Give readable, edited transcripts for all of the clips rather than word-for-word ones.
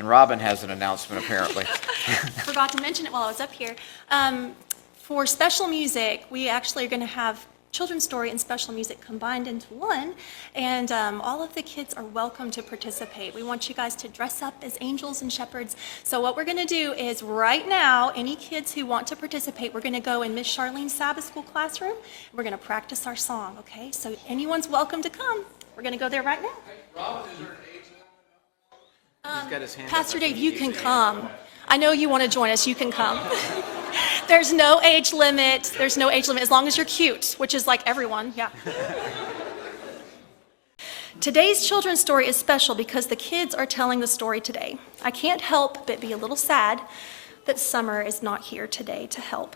And Robin has an announcement, apparently. Forgot to mention it while I was up here. For special music, we actually are going to have children's story and special music combined into one, and all of the kids are welcome to participate. We want you guys to dress up as angels and shepherds. So what we're going to do is right now, any kids who want to participate, we're going to go in Miss Charlene's Sabbath school classroom. We're going to practice our song, okay? So anyone's welcome to come. We're going to go there right now. Robin, is there an age limit? He's got his hand up. Pastor Dave, you can come. I know you want to join us. You can come. There's no age limit. There's no age limit as long as you're cute, which is like everyone. Yeah. Today's children's story is special because the kids are telling the story today. I can't help but be a little sad that Summer is not here today to help.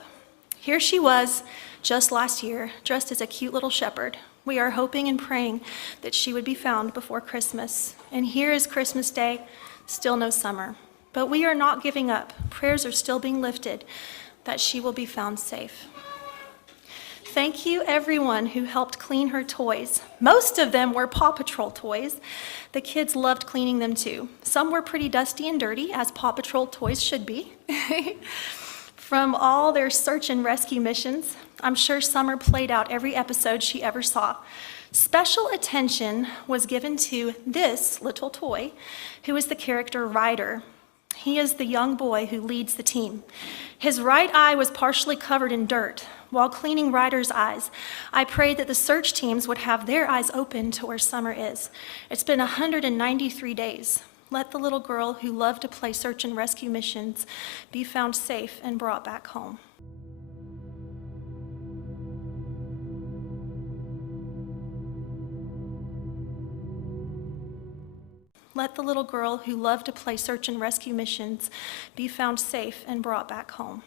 Here she was just last year, dressed as a cute little shepherd. We are hoping and praying that she would be found before Christmas. And here is Christmas Day, still no Summer. But we are not giving up. Prayers are still being lifted that she will be found safe. Thank you, everyone who helped clean her toys. Most of them were Paw Patrol toys. The kids loved cleaning them too. Some were pretty dusty and dirty, as Paw Patrol toys should be. From all their search and rescue missions, I'm sure Summer played out every episode she ever saw. Special attention was given to this little toy, who is the character Ryder. He is the young boy who leads the team. His right eye was partially covered in dirt. While cleaning Ryder's eyes, I prayed that the search teams would have their eyes open to where Summer is. It's been 193 days. Let the little girl who loved to play search and rescue missions be found safe and brought back home. Let the little girl who loved to play search and rescue missions be found safe and brought back home.